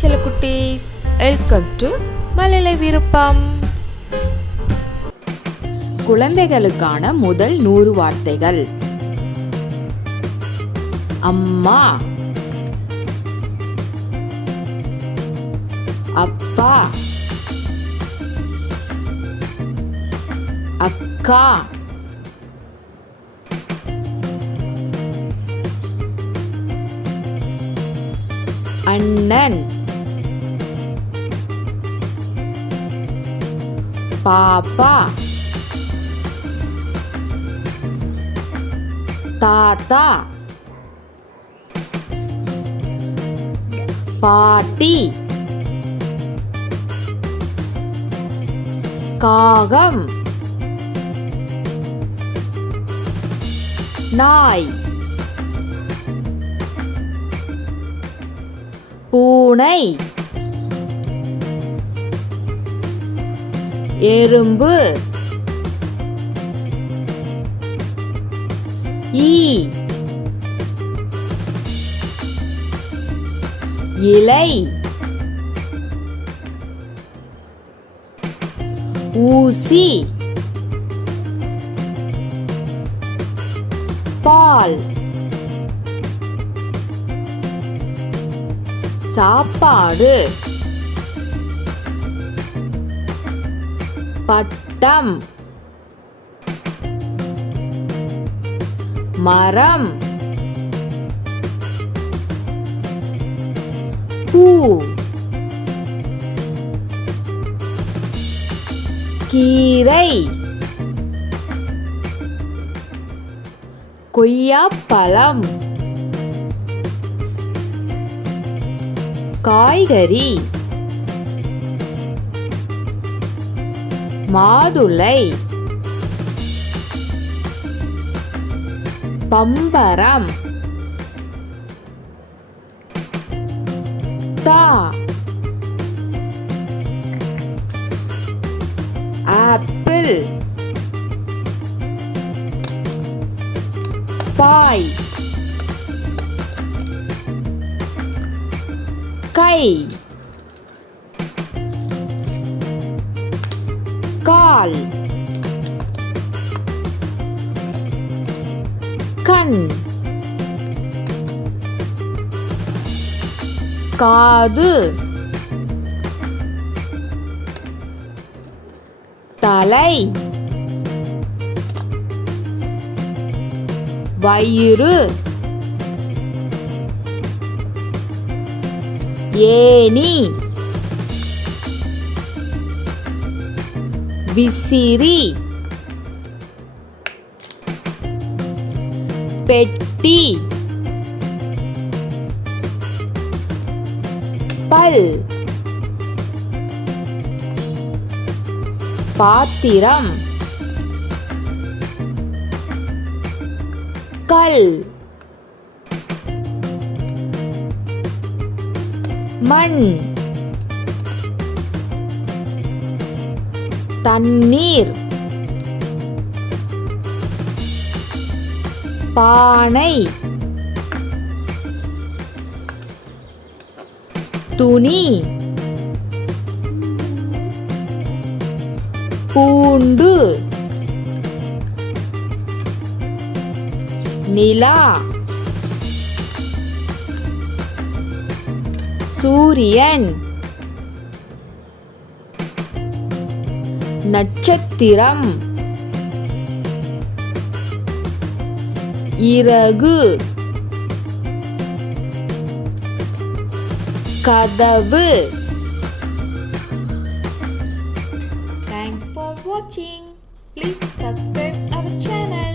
செல்லக்குட்டீஸ், welcome to மழலை விருப்பம். குழந்தைகளுக்கான முதல் 100 வார்த்தைகள். அம்மா, அப்பா, அக்கா, அண்ணன், பாப்பா, தாத்தா, பாட்டி, காகம், நாய், பூனை, எறும்பு, ஈ, இலை, ஊசி, பால், சாப்பாடு, பட்டம், மரம், பூ, கீரை, கொய்யாப்பழம், காய்கறி, மாதுளை, பம்பரம், தா, ஆப்பிள், பாய், கை, கால், கண், காது, தலை, வயிறு, ஏணி, விசிறி, பெட்டி, பல், பாத்திரம், கல், மண், தண்ணீர், பானை, துணி, பூண்டு, நிலா, சூரியன், நட்சத்திரம், இறகு, கதவு. Thanks for watching. Please subscribe our channel.